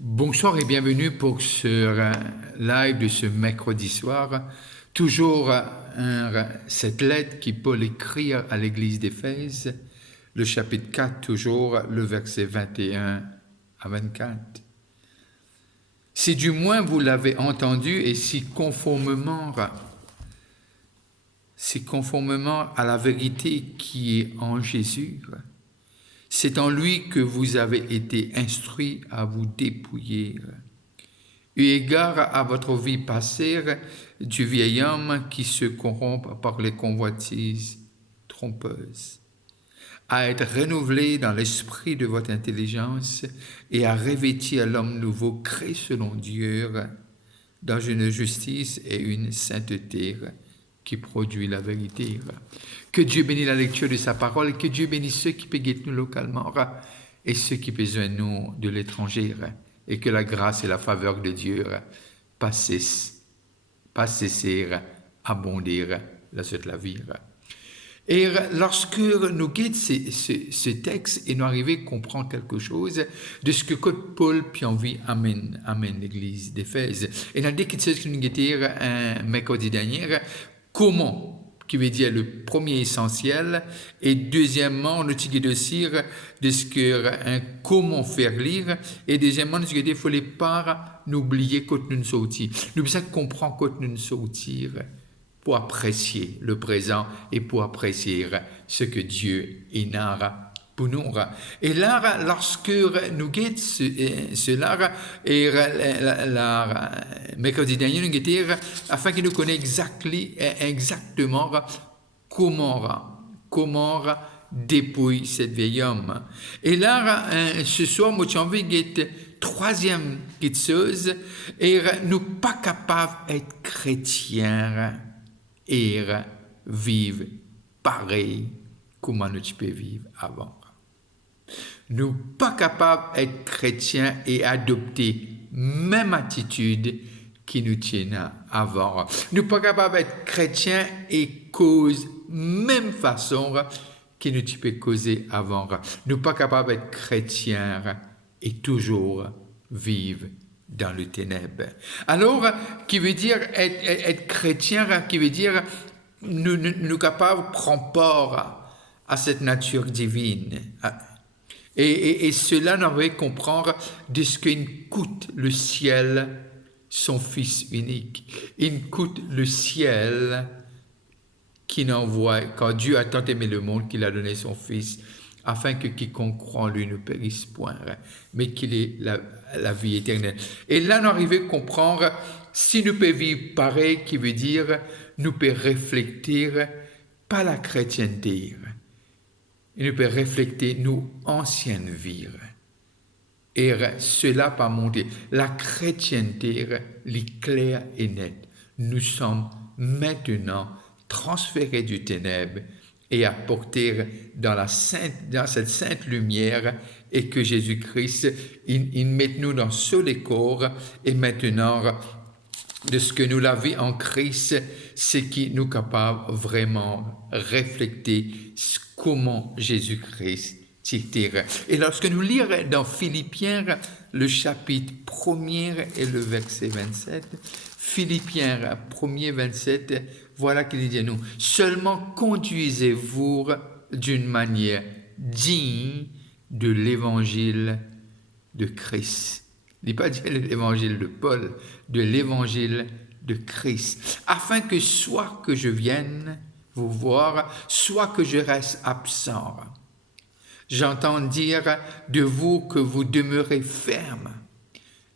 Bonsoir et bienvenue pour ce live de ce mercredi soir. Toujours cette lettre qui Paul écrit à l'église d'Éphèse, le chapitre 4, toujours le verset 21 à 24. Si du moins vous l'avez entendu et si conformément à la vérité qui est en Jésus, c'est en lui que vous avez été instruits à vous dépouiller. Eu égard à votre vie passée du vieil homme qui se corrompt par les convoitises trompeuses, à être renouvelé dans l'esprit de votre intelligence et à revêtir l'homme nouveau créé selon Dieu dans une justice et une sainteté qui produit la vérité. Que Dieu bénisse la lecture de sa parole, que Dieu bénisse ceux qui peuvent nous localement et ceux qui besoin nous de l'étranger, et que la grâce et la faveur de Dieu pas cesser, abonder la vie. Et lorsque nous guidons ce texte et nous arrivons à comprendre quelque chose de ce que Paul puis envie amène l'église d'Éphèse. Et dans des choses que nous guidons un mercredi dernier, comment, qui veut dire le premier essentiel, et deuxièmement, nous avons aussi de ce que comment faire lire, et deuxièmement, nous avons dit, il ne faut pas n'oublier quand nous sortir. Nous devons comprendre quand nous sortir pour apprécier le présent et pour apprécier ce que Dieu est pour nous. Et là, lorsque nous guettons cela, et mercredi dernier, nous guettons, afin que nous connaissions exactement comment dépouiller cette vieille homme. Et là, ce soir, moi, j'ai envie de guetter troisième chose, et nous pas capables d'être chrétiens et vivre pareil comment nous peux vivre avant. Nous pas capables d'être chrétiens et adopter même attitude qui nous tient avant. Nous pas capables d'être chrétiens et cause même façon qui nous peut causer avant. Nous pas capables d'être chrétiens et toujours vivre dans le ténèbre. Alors, qui veut dire être chrétien, qui veut dire nous capables de prendre part à cette nature divine. Et cela nous devrait comprendre de ce qu'il coûte le ciel, son Fils unique. Il coûte le ciel qu'il envoie, quand Dieu a tant aimé le monde qu'il a donné son Fils, afin que quiconque croit en lui ne périsse point, mais qu'il ait la vie éternelle. Et là, nous arrivons à comprendre, si nous pouvons vivre pareil, qui veut dire, nous pouvons réfléchir, pas la chrétienté, et nous pouvons réfléchir nos anciennes vies. Et cela pas monter. La chrétienté, l'éclair est net. Nous sommes maintenant transférés du ténèbre et apportés dans cette sainte lumière, et que Jésus-Christ, il met nous dans ce les corps, et maintenant, de ce que nous l'avons en Christ, c'est qui nous capable vraiment refléter comment Jésus-Christ t'était. Et lorsque nous lirons dans Philippiens, le chapitre 1er et le verset 27, Philippiens 1er 27, voilà qu'il dit à nous, seulement conduisez-vous d'une manière digne de l'évangile de Christ. Il n'est pas dit l'évangile de Paul, de l'évangile de Christ, afin que soit que je vienne vous voir, soit que je reste absent. J'entends dire de vous que vous demeurez ferme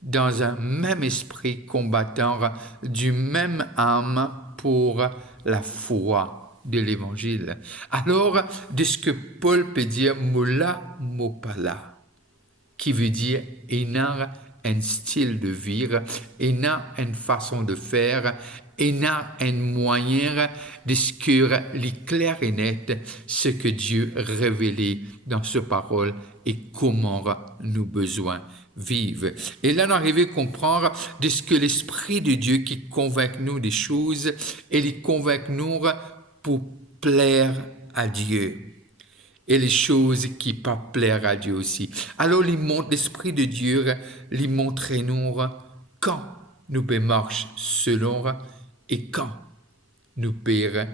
dans un même esprit combattant du même âme pour la foi de l'évangile. Alors, de ce que Paul peut dire, mola, mopala, qui veut dire, il a un style de vie, il a une façon de faire, il a un moyen de ce que l'éclair est net, ce que Dieu a révélé dans sa parole et comment nous besoin vivre. Et là, nous arrivons à comprendre de ce que l'Esprit de Dieu qui convainc nous des choses, et il convainc nous pour plaire à Dieu. et les choses qui pas plaire à Dieu aussi. Alors, l'Esprit de Dieu lui montre nous quand nous pouvons marcher selon et quand nous pouvons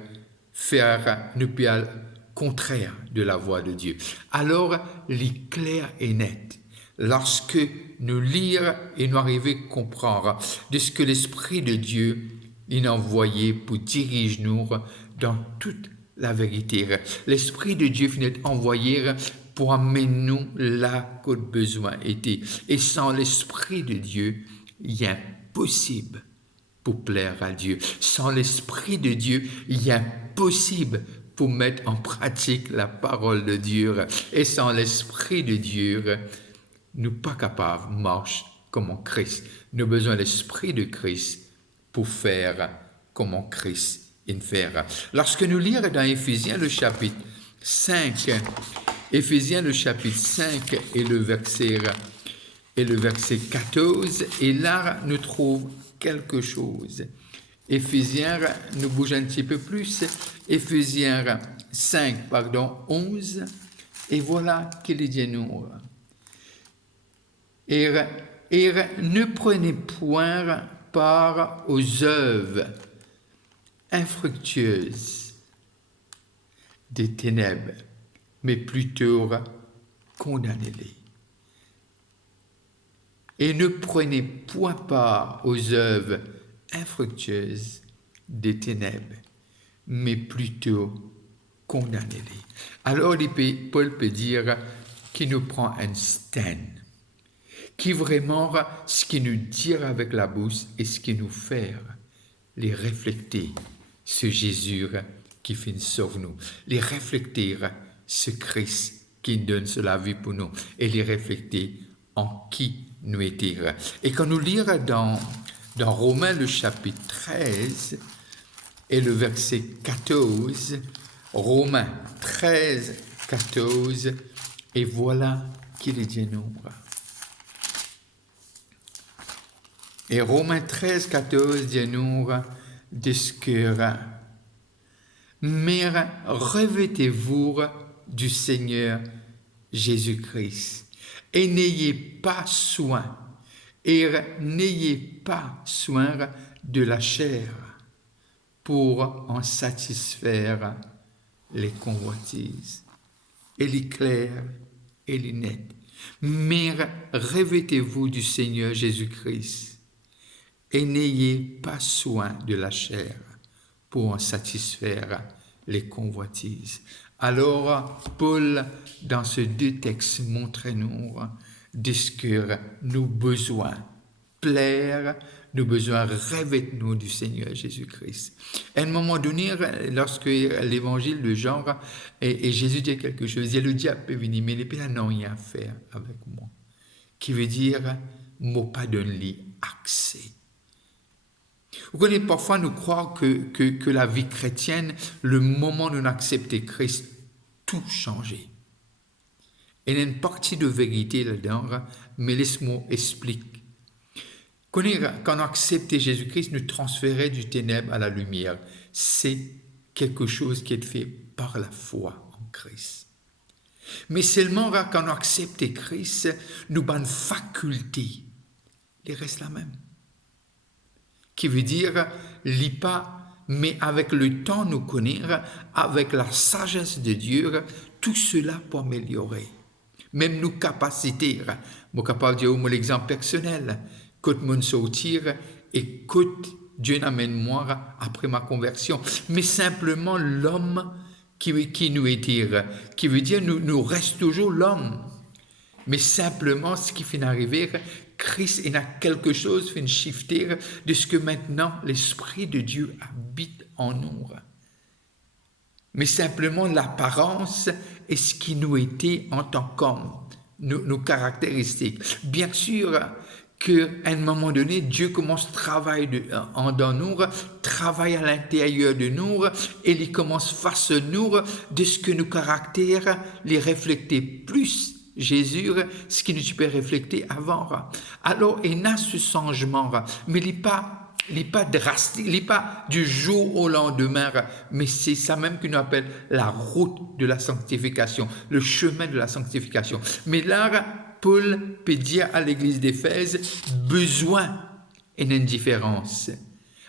faire le contraire de la voix de Dieu. Alors, il clair et net. Lorsque nous lisons et nous arrivons à comprendre de ce que l'Esprit de Dieu il a envoyé pour diriger nous dans toute la vérité. L'Esprit de Dieu finit envoyé pour amener nous là qu'au besoin était. Et sans l'Esprit de Dieu, il est impossible pour plaire à Dieu. Sans l'Esprit de Dieu, il est impossible pour mettre en pratique la parole de Dieu. Et sans l'Esprit de Dieu, nous ne sommes pas capables de marcher comme en Christ. Nous avons besoin de l'Esprit de Christ pour faire comme en Christ in faire. Lorsque nous lisons dans Éphésiens le chapitre 5, Éphésiens le chapitre 5 et le verset 14, et là nous trouvons quelque chose. Éphésiens, nous bougeons un petit peu plus, Éphésiens 5, 11, et voilà qu'il dit nous. Et ne prenez point part aux œuvres infructueuses des ténèbres, mais plutôt condamnez-les. Et ne prenez point part aux œuvres infructueuses des ténèbres, mais plutôt condamnez-les. Alors Paul peut dire qu'il nous prend un stand, qui vraiment ce qui nous dit avec la bouche et ce qui nous fait les refléter ce Jésus qui fait sauve nous, les refléter ce Christ qui donne la vie pour nous et les refléter en qui nous étions. Et quand nous lisons dans Romains le chapitre 13 et le verset 14, Romains 13, 14, et voilà qu'il dit nous. Et Romains 13, 14 dit nous de ce que mais revêtez-vous du Seigneur Jésus-Christ et n'ayez pas soin de la chair pour en satisfaire les convoitises. Et les clairs et les nets. Mais revêtez-vous du Seigneur Jésus-Christ et n'ayez pas soin de la chair pour en satisfaire les convoitises. Alors, Paul, dans ces deux textes, montre-nous de ce que nous besoin plaire, nous besoin revêtir du Seigneur Jésus-Christ. À un moment donné, lorsque l'évangile de Jean, et Jésus dit quelque chose, il le diable peut venir, mais les n'a rien à faire avec moi. Qui veut dire, m'a pas donné accès. Vous connaissez, parfois nous croyons que la vie chrétienne, le moment où nous acceptons Christ, tout changé. Il y a une partie de vérité là-dedans, mais laisse-moi expliquer. Quand on accepte Jésus-Christ, nous transférer du ténèbre à la lumière. C'est quelque chose qui est fait par la foi en Christ. Mais seulement quand on accepte Christ, nous avons une faculté. Il reste la même. Qui veut dire, mais avec le temps nous connaître, avec la sagesse de Dieu, tout cela pour améliorer. Même nos capacités. Je suis capable de dire l'exemple personnel. Quand je sortir et quand Dieu amène moi après ma conversion. Mais simplement l'homme qui nous étire. Qui veut dire, nous reste toujours l'homme. Mais simplement, ce qui fait arriver, Christ il a quelque chose fait shifter de ce que maintenant l'Esprit de Dieu habite en nous. Mais simplement l'apparence est ce qui nous était en tant qu'homme, nos caractéristiques. Bien sûr qu'à un moment donné, Dieu commence à travailler dans nous, travaille à l'intérieur de nous, et il commence face à nous de ce que nos caractères les refléter plus. Jésus, ce qui nous peut refléter avant. Alors, il y a ce changement, mais il n'est pas il n'est pas drastique, il n'est pas du jour au lendemain, mais c'est ça même qu'on appelle la route de la sanctification, le chemin de la sanctification. Mais là, Paul peut dire à l'église d'Éphèse, besoin et indifférence.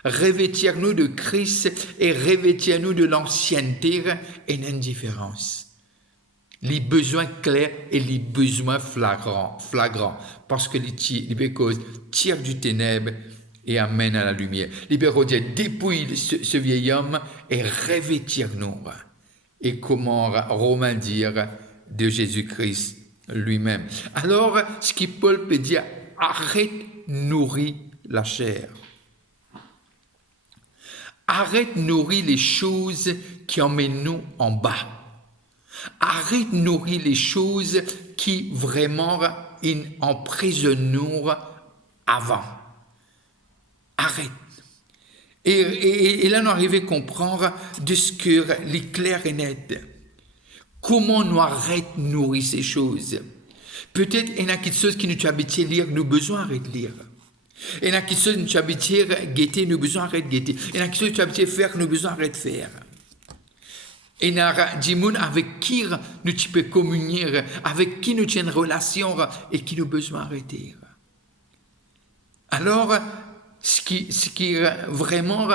Revêtir-nous de Christ et revêtir-nous de l'ancienneté et l'indifférence. Les besoins clairs et les besoins flagrants, parce que les causes tirent du ténèbre et amènent à la lumière. Les dire dépouille ce vieil homme et revêtir-nous. Et comment Romain dire de Jésus-Christ lui-même. Alors, ce que Paul peut dire, arrête nourrir la chair. Arrête nourrir les choses qui emmènent nous en bas. Arrête nourrir les choses qui vraiment emprisonnent nous avant. Arrête. Et là, nous arrivons à comprendre de ce que l'éclair est net. Comment nous arrête de nourrir ces choses? Peut-être il y a quelque chose qui nous habitue à lire, nous besoin de lire. Il y a quelque chose qui nous habitue à guetter, nous besoin de guetter. Il y a quelque chose qui nous habitue à faire, nous besoin de faire. Et il y a des gens avec qui nous pouvons communier, avec qui nous avons une relation et qui nous besoin d'arrêter. Alors, ce qui vraiment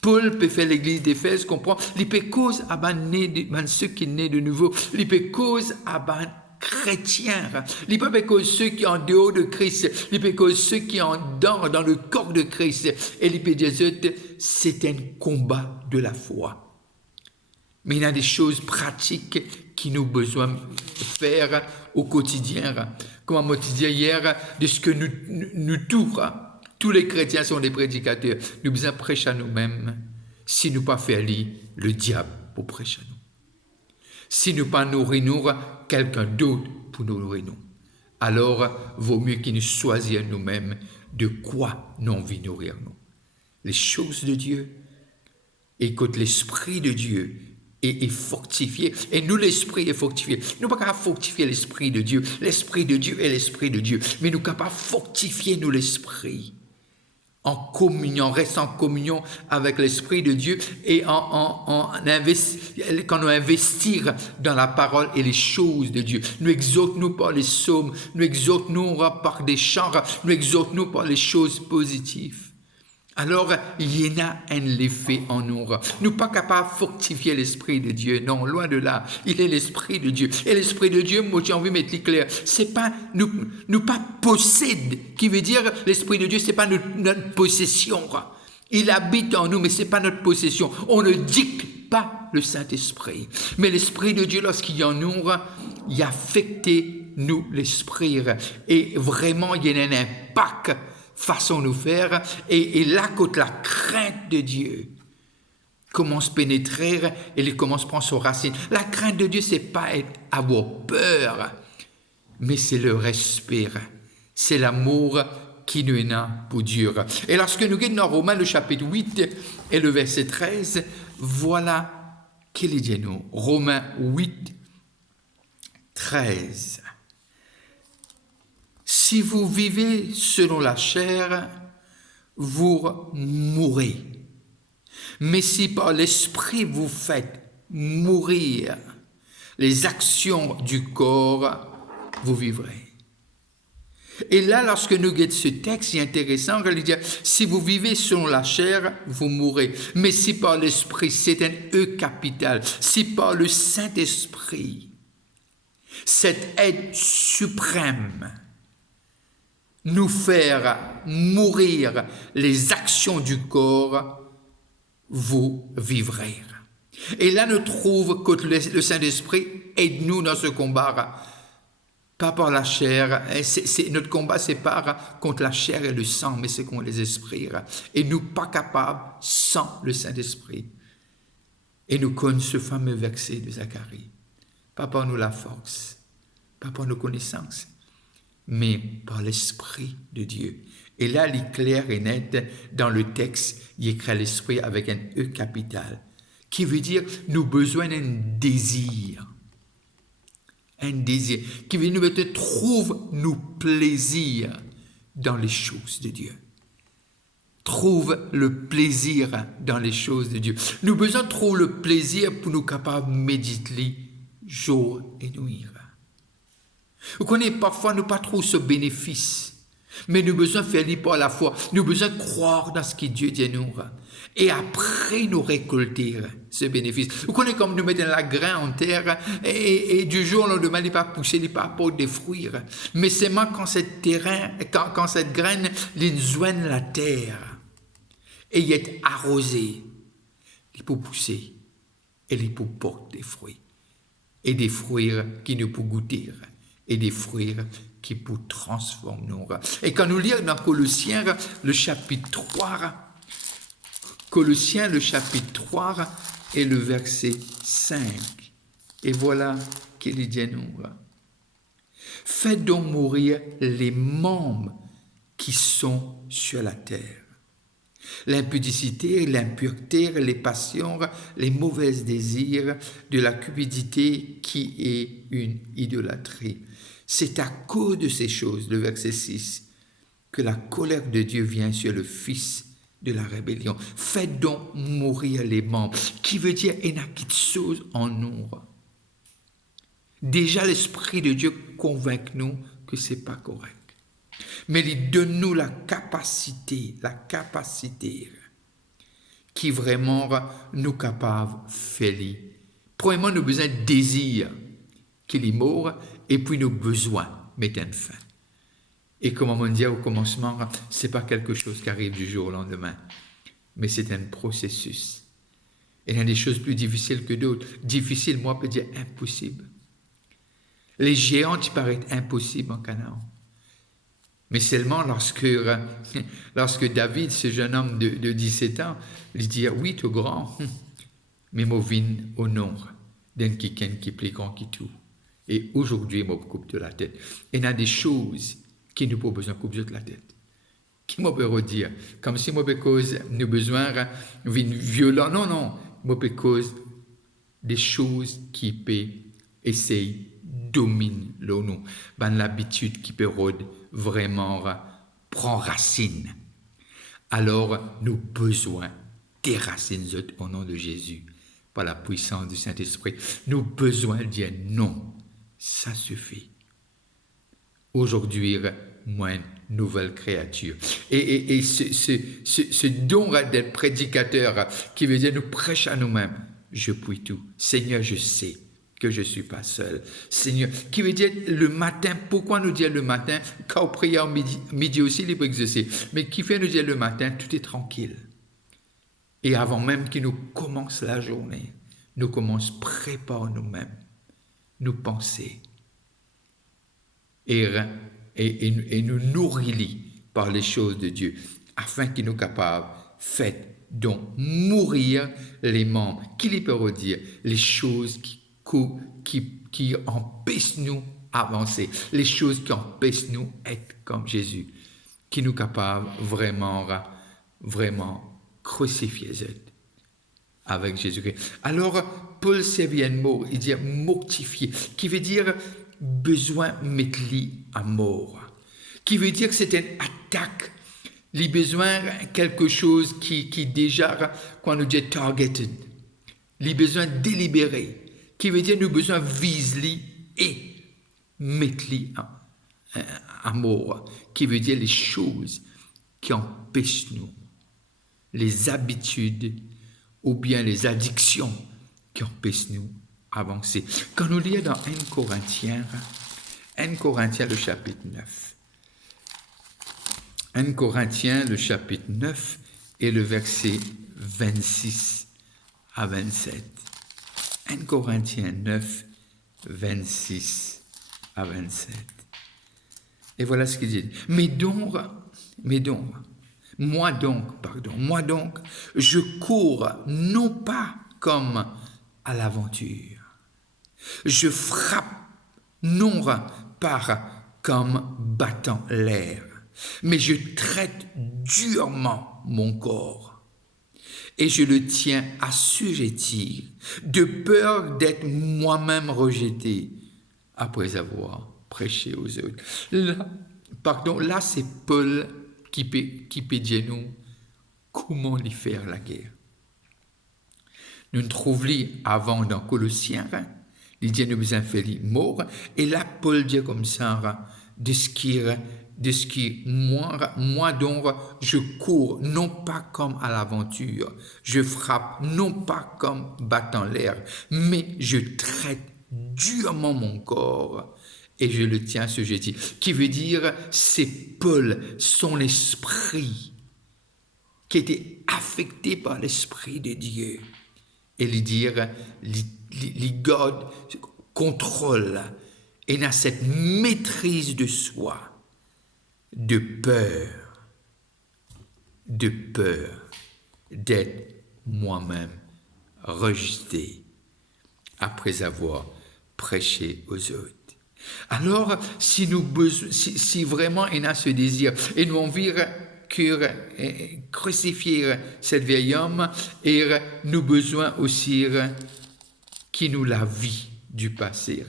Paul peut faire l'église d'Éphèse comprend, il peut cause à ceux qui naissent de nouveau, il peut cause à chrétiens, il peut cause ceux qui sont en dehors de Christ, il peut cause ceux qui sont dans le corps de Christ, et il peut dire c'est un combat de la foi. Mais il y a des choses pratiques qui nous besoin de faire au quotidien. Comme on dit hier, de ce que nous tous les chrétiens sont des prédicateurs. Nous besoin prêcher à nous-mêmes. Si nous pas faire lire le diable pour prêcher à nous. Si nous pas nourrir quelqu'un d'autre pour nous nourrir nous. Alors, vaut mieux qu'il nous choisisse nous-mêmes de quoi nous envie nourrir nous. Les choses de Dieu. Et que l'Esprit de Dieu est fortifié. Et nous, l'Esprit est fortifié. Nous ne sommes pas capables de fortifier l'Esprit de Dieu. L'Esprit de Dieu est l'Esprit de Dieu. Mais nous sommes capables de fortifier nous l'Esprit. En communion, reste en communion avec l'Esprit de Dieu et quand nous investir dans la parole et les choses de Dieu. Nous exhortons par les psaumes, nous exhortons par des chants, nous exhortons par les choses positives. Alors, il y en a un effet en nous. Nous ne sommes pas capables de fortifier l'Esprit de Dieu. Non, loin de là. Il est l'Esprit de Dieu. Et l'Esprit de Dieu, moi j'ai envie de mettre clair, c'est pas, nous pas possède, qui veut dire l'Esprit de Dieu, c'est pas notre possession. Il habite en nous, mais c'est pas notre possession. On ne dicte pas le Saint-Esprit. Mais l'Esprit de Dieu, lorsqu'il y a en nous, il affecte nous l'Esprit. Et vraiment, il y a un impact façon de nous faire, et là, quand la crainte de Dieu commence à pénétrer, elle commence à prendre son racine. La crainte de Dieu, c'est pas avoir peur, mais c'est le respect, c'est l'amour qui nous a pour Dieu. Et lorsque nous regardons dans Romains, le chapitre 8 et le verset 13, voilà qu'il dit nous. Romains 8, 13. Si vous vivez selon la chair, vous mourrez. Mais si par l'esprit vous faites mourir les actions du corps, vous vivrez. Et là, lorsque nous regardons ce texte, c'est intéressant, il dit, si vous vivez selon la chair, vous mourrez. Mais si par l'esprit, c'est un E capital, si par le Saint-Esprit, cette aide suprême, nous faire mourir les actions du corps, vous vivrez. Et là, nous trouvons que le Saint-Esprit aide-nous dans ce combat, pas par la chair. Notre combat, c'est pas contre la chair et le sang, mais c'est contre les esprits. Et nous pas capables sans le Saint-Esprit. Et nous connaissons ce fameux verset de Zacharie. Pas par nous la force, pas par nos connaissances, mais par l'Esprit de Dieu. Et là, il est clair et net dans le texte, il écrit l'Esprit avec un E capital, qui veut dire nous besoin d'un désir. Un désir, qui veut dire nous trouve nous plaisir dans les choses de Dieu. trouve le plaisir dans les choses de Dieu. Nous besoin trouver le plaisir pour nous capables de méditer jour et nuit. Vous connaissez, parfois, nous pas trop ce bénéfice, mais nous besoin faire l'y par la foi. Nous besoin croire dans ce que Dieu dit nous. Et après, nous récolter ce bénéfice. Vous connaissez comme nous mettons la graine en terre et du jour au lendemain, il n'est pas poussé, il n'est pas apporté des fruits. Mais seulement quand quand cette graine, il joigne la terre et il est arrosé, il peut pousser et il peut porter des fruits. Et des fruits qui nous peuvent goûter et des fruits qui peuvent transformer nous. Et quand nous lisons dans Colossiens, le chapitre 3, Colossiens, le chapitre 3 et le verset 5. Et voilà qu'il dit à nous. Faites donc mourir les membres qui sont sur la terre. L'impudicité, l'impureté, les passions, les mauvais désirs, de la cupidité qui est une idolâtrie. C'est à cause de ces choses, le verset 6, que la colère de Dieu vient sur le Fils de la rébellion. Faites donc mourir les membres, qui veut dire il y a quelque chose en nous. Déjà l'Esprit de Dieu convainc nous que ce n'est pas correct. Mais il donne nous la capacité qui vraiment nous capable de faire. Premièrement, nous avons besoin de désir qu'il est mort, et puis nous avons besoin de mettre une fin. Et comme on dit au commencement, ce n'est pas quelque chose qui arrive du jour au lendemain, mais c'est un processus. Et il y a des choses plus difficiles que d'autres. Difficile, moi, peut dire impossible. Les géants qui paraissent impossibles en Canaan. Mais seulement lorsque David, ce jeune homme de 17 ans, lui dit, oui, tu es grand, mais moi viens au nom d'un quelqu'un qui est plus grand que tout. Et aujourd'hui, moi, je coupe de la tête. Et il y a des choses qui nous pas besoin de couper de la tête. Qui m'a peut redire, comme si moi, cause nous besoin de violent. Non, moi, cause des choses qui peuvent essayer domine le nous. Ben, l'habitude qui peut vraiment prend racine. Alors, nous besoin des racines au nom de Jésus, par la puissance du Saint-Esprit. Nous besoin de dire non, ça suffit. Aujourd'hui, moi, une nouvelle créature. Et ce don d'être prédicateur, qui veut dire nous prêcher à nous-mêmes, je puis tout. Seigneur, je sais que je ne suis pas seul. Seigneur, qui veut dire le matin, pourquoi nous dire le matin, quand on prie en midi aussi, il peut exaucer, mais qui fait nous dire le matin, tout est tranquille. Et avant même qu'il nous commence la journée, nous commençons à préparer nous-mêmes, nous penser, et nous nourrir par les choses de Dieu, afin qu'il nous capable, faites donc mourir les membres, qui les peut dire, les choses qui empêchent nous avancer, les choses qui empêchent nous être comme Jésus, qui nous capable vraiment crucifier avec Jésus-Christ. Alors, Paul servit un mot, il dit mortifier, qui veut dire besoin de mettre à mort, qui veut dire que c'est une attaque, les besoins quelque chose qui déjà, quand nous dit targeted, les besoins délibérés, qui veut dire nous besoin viser et mettre à mort, qui veut dire les choses qui empêchent nous, les habitudes ou bien les addictions qui empêchent nous avancer. Quand nous lisons dans 1 Corinthiens le chapitre 9, 1 Corinthiens le chapitre 9 et le verset 26 à 27. 1 Corinthiens 9, 26 à 27. Et voilà ce qu'il dit. Moi donc, je cours non pas comme à l'aventure. Je frappe non pas comme battant l'air, mais je traite durement mon corps. Et je le tiens assujetti, de peur d'être moi-même rejeté après avoir prêché aux autres. Là, c'est Paul qui peut dire nous, comment lui faire la guerre. Nous ne trouvons avant dans Colossiens, il dit nous besoin faire mort, et là Paul dit comme ça, de ce qui moi donc je cours non pas comme à l'aventure, je frappe non pas comme battant l'air, mais je traite durement mon corps et je le tiens ce jeudi. Qui veut dire c'est Paul, son esprit qui était affecté par l'esprit de Dieu et lui dire les garde contrôle et dans cette maîtrise de soi, de peur d'être moi-même rejeté après avoir prêché aux autres. Alors, si vraiment il a ce désir, et nous envie crucifier cet vieil homme, et nous besoin aussi qui nous la vie du passé,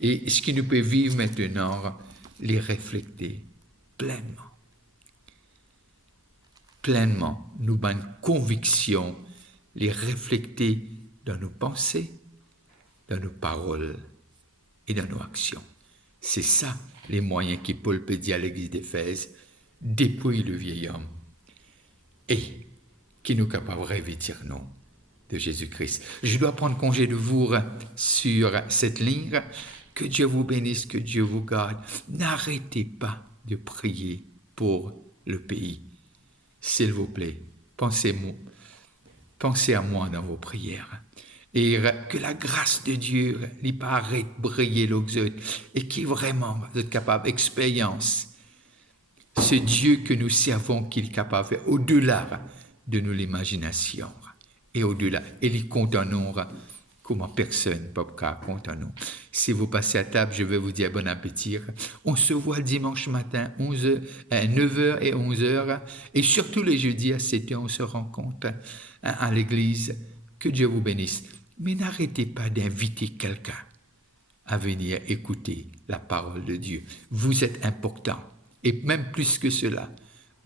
et ce qui nous peut vivre maintenant, les refléter pleinement, nous avons une conviction, les refléter dans nos pensées, dans nos paroles et dans nos actions. C'est ça les moyens que Paul peut dire à l'église d'Éphèse, dépouille le vieil homme et qui nous capable de revêtir nom de Jésus-Christ. Je dois prendre congé de vous sur cette ligne. Que Dieu vous bénisse, que Dieu vous garde. N'arrêtez pas de prier pour le pays. S'il vous plaît, pensez à moi dans vos prières. Et que la grâce de Dieu n'y pas arrête de briller l'autre et qui vraiment vous êtes capable d'expérience. Ce Dieu que nous servons, qu'il est capable de faire au-delà de nos imaginations et au-delà. Et il compte en nous comment personne ne peut compter en nous. Si vous passez à table, je vais vous dire bon appétit. On se voit le dimanche matin, 9h et 11h. Et surtout les jeudis à 7h, on se rencontre à l'église. Que Dieu vous bénisse. Mais n'arrêtez pas d'inviter quelqu'un à venir écouter la parole de Dieu. Vous êtes important. Et même plus que cela,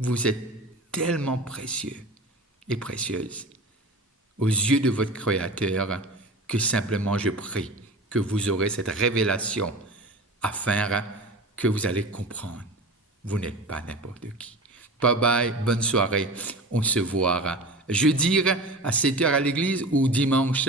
vous êtes tellement précieux et précieuse aux yeux de votre Créateur que simplement je prie que vous aurez cette révélation afin que vous allez comprendre. Vous n'êtes pas n'importe qui. Bye bye, bonne soirée. On se voit jeudi à 7h à l'église ou dimanche,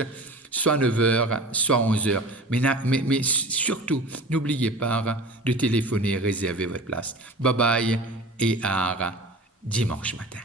soit 9h, soit 11h. Mais surtout, n'oubliez pas de téléphoner et réserver votre place. Bye bye et à dimanche matin.